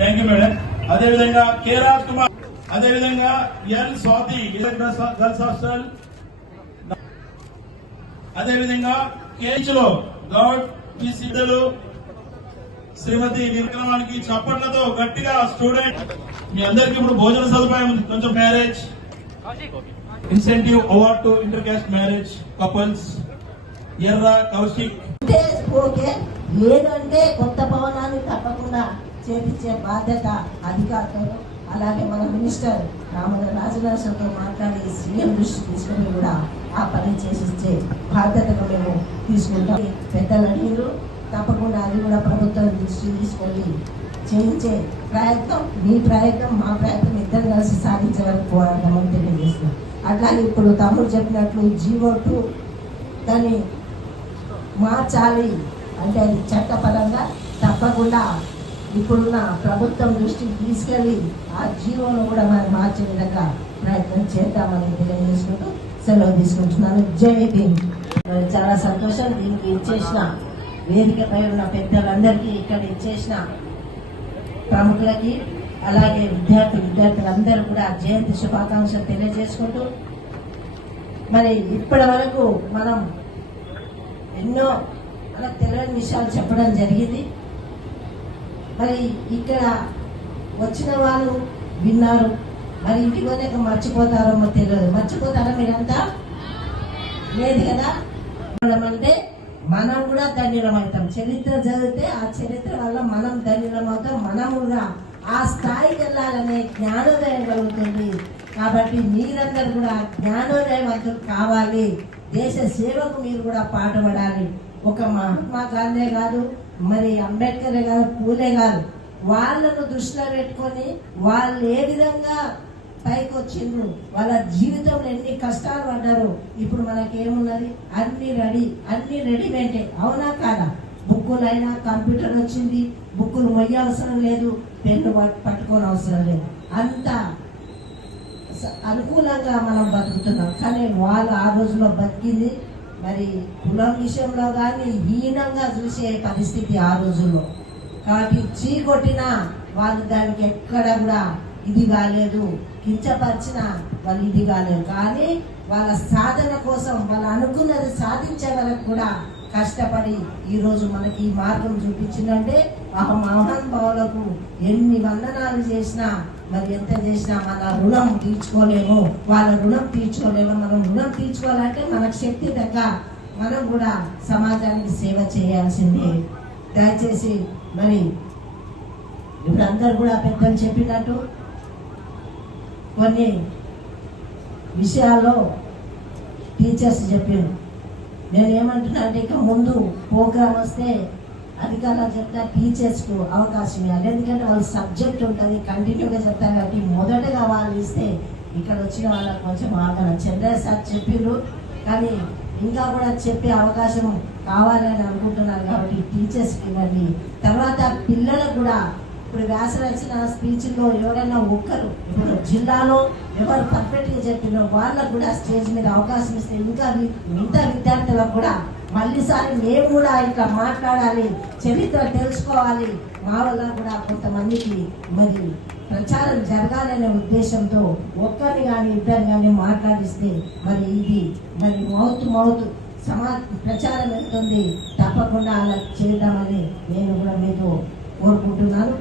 Thank you madam. అదేవిధంగా K Raj Kumar, అదేవిధంగా L Swathi girls hostel, అదేవిధంగా కేచ్లో గౌడ్ పిసిడలు శ్రీమతి నిర్క్రమానికి చప్పట్లతో గట్టిగా స్టూడెంట్. మీ అందరికి ఇప్పుడు భోజన సదుపాయం ఉంది. కొంచెం marriage incentive award to inter caste marriage couples ఎర్ర కౌశిక్. లేదంటే కొత్త భవనాన్ని తప్పకుండా చేపించే బాధ్యత అధికారులు, అలాగే మన మినిస్టర్ రాజనరసింహతో మాట్లాడి సీఎం దృష్టి తీసుకుని కూడా ఆ పని చేసిచ్చే బాధ్యతను మేము తీసుకుంటాం. పెద్దల నీరు తప్పకుండా అది కూడా ప్రభుత్వం దృష్టి తీసుకొని చేయించే ప్రయత్నం, మీ ప్రయత్నం మా ప్రయత్నం ఇద్దరు కలిసి సాధించే వరకు పోరాడమని తెలియజేస్తున్నాం. అట్లాగే ఇప్పుడు తమ్ముడు చెప్పినట్లు G02 దాన్ని మార్చాలి అంటే అది చట్టపరంగా తప్పకుండా ఇప్పుడున్న ప్రభుత్వం దృష్టికి తీసుకెళ్లి ఆ జీవోను కూడా మనం మార్చే విధంగా ప్రయత్నం చేద్దామని తెలియజేసుకుంటూ సెలవు తీసుకుంటున్నాను. జై భీమ్. చాలా సంతోషం. దీనికి ఇచ్చేసిన వేదికపై ఉన్న పెద్దలందరికీ, ఇక్కడ ఇచ్చేసిన ప్రముఖులకి, అలాగే విద్యార్థులందరూ కూడా జయంతి శుభాకాంక్షలు తెలియజేసుకుంటూ, మరి ఇప్పటి వరకు మనం ఎన్నో మనకు తెలియని విషయాలు చెప్పడం జరిగింది. మరి ఇక్కడ వచ్చిన వాళ్ళు విన్నారు, మరి ఇంటికి పోయాక మర్చిపోతారో తెలియదు. మర్చిపోతారా మీరంతా? లేదు కదా. అంటే మనం కూడా ధన్యులమవుతాం. చరిత్ర చదివితే ఆ చరిత్ర వల్ల మనం ధన్యులమవుతాం. మనం కూడా ఆ స్థాయికి వెళ్ళాలనే జ్ఞానోదయం కలుగుతుంది. కాబట్టి మీరందరూ కూడా జ్ఞానోదయవంతులు కావాలి. దేశ సేవకు మీరు కూడా పాటుపడాలి. ఒక మహాత్మా గాంధీ కాదు, మరి అంబేద్కరే కాదు, పూలే కాదు, వాళ్ళను దృష్టిలో పెట్టుకొని వాళ్ళు ఏ విధంగా పైకి వచ్చిండ్రు, వాళ్ళ జీవితంలో ఎన్ని కష్టాలు పడ్డారు. ఇప్పుడు మనకేమున్నది? అన్ని రెడీమేడే. అవునా కాదా? బుక్కులైనా కంప్యూటర్ వచ్చింది, బుక్కులు మొయ్య అవసరం లేదు, పెన్ను పట్టుకోని అవసరం లేదు. అంత అనుకూలంగా మనం బతుకుతున్నాం. కానీ వాళ్ళు ఆ రోజులో బతికింది మరి కులం విషయంలో కానీ హీనంగా చూసే పరిస్థితి ఆ రోజుల్లో. కాబట్టి చీకొట్టినా వాళ్ళు దానికి ఎక్కడ కూడా ఇది కాలేదు, కించపరిచిన వాళ్ళు ఇది కాలేదు. కానీ వాళ్ళ సాధన కోసం వాళ్ళు అనుకున్నది సాధించే వరకు కూడా కష్టపడి ఈరోజు మనకి ఈ మార్గం చూపించిందంటే ఆ మహానుభావులకు ఎన్ని వందనాలు చేసినా, మరి ఎంత చేసినా మన రుణం తీర్చుకోలేము. వాళ్ళ రుణం తీర్చుకోలేము. మనం రుణం తీర్చుకోవాలంటే మనకు శక్తి దగ్గ మనం కూడా సమాజానికి సేవ చేయాల్సిందే. దయచేసి మరి ఇప్పుడు అందరు కూడా పెద్దలు చెప్పినట్టు కొన్ని విషయాల్లో టీచర్స్ చెప్పారు. నేనేమంటున్నా అంటే ఇక ముందు ప్రోగ్రామ్ వస్తే అధికారులు చెప్తా టీచర్స్కు అవకాశం ఇవ్వాలి. ఎందుకంటే వాళ్ళు సబ్జెక్ట్ ఉంటుంది, కంటిన్యూగా చెప్తారు. కాబట్టి మొదటగా వాళ్ళు ఇస్తే ఇక్కడ వచ్చిన వాళ్ళకి కొంచెం ఆదరణ. చంద్రయ్య సార్ చెప్పారు, కానీ ఇంకా కూడా చెప్పే అవకాశం కావాలని అనుకుంటున్నారు. కాబట్టి టీచర్స్కి ఇవ్వండి. తర్వాత పిల్లలకు కూడా ఇప్పుడు వ్యాసరచన స్పీచ్లో ఎవరైనా ఒక్కరు ఇప్పుడు జిల్లాలో ఎవరు పర్ఫెక్ట్గా చెప్పినో వాళ్ళకు కూడా స్టేజ్ మీద అవకాశం ఇస్తే ఇంకా మిగతా విద్యార్థులకు కూడా మళ్ళీసారి మేము కూడా ఇంకా మాట్లాడాలి, చరిత్ర తెలుసుకోవాలి, మా వల్ల కూడా కొంతమందికి మరి ప్రచారం జరగాలనే ఉద్దేశంతో ఒక్కరిని కానీ ఇద్దరు కానీ మాట్లాడిస్తే మరి ఇది మరి మౌత్ ప్రచారం వెళ్తుంది. తప్పకుండా అలా చేద్దామని నేను కూడా మీతో కోరుకుంటున్నాను.